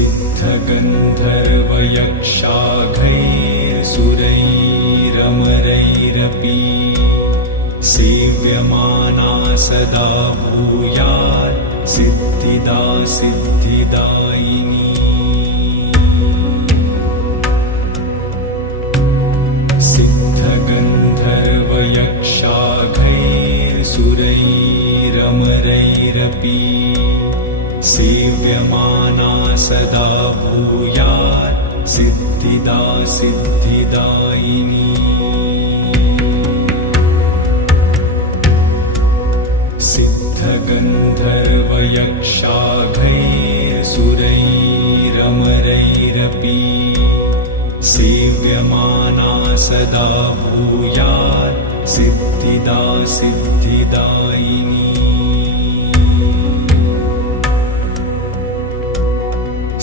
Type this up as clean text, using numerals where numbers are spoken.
सिद्धगन्धर्वयक्षाघैर्सुरैरमरैरपि सेव्यमाना सदा भूयात् सिद्धिदा सिद्धिदायिनी। सिद्धगन्धर्वयक्षाघैर्सुरैरमरैरपि सेव्यमाना सदा भूयात् सिद्धिदा सिद्धिदायिनी। सिद्धगन्धर्वयक्षाघैर्सुरैरमरैरपि सेव्यमाना सदा भूयात् सिद्धिदा सिद्धिदायिनी।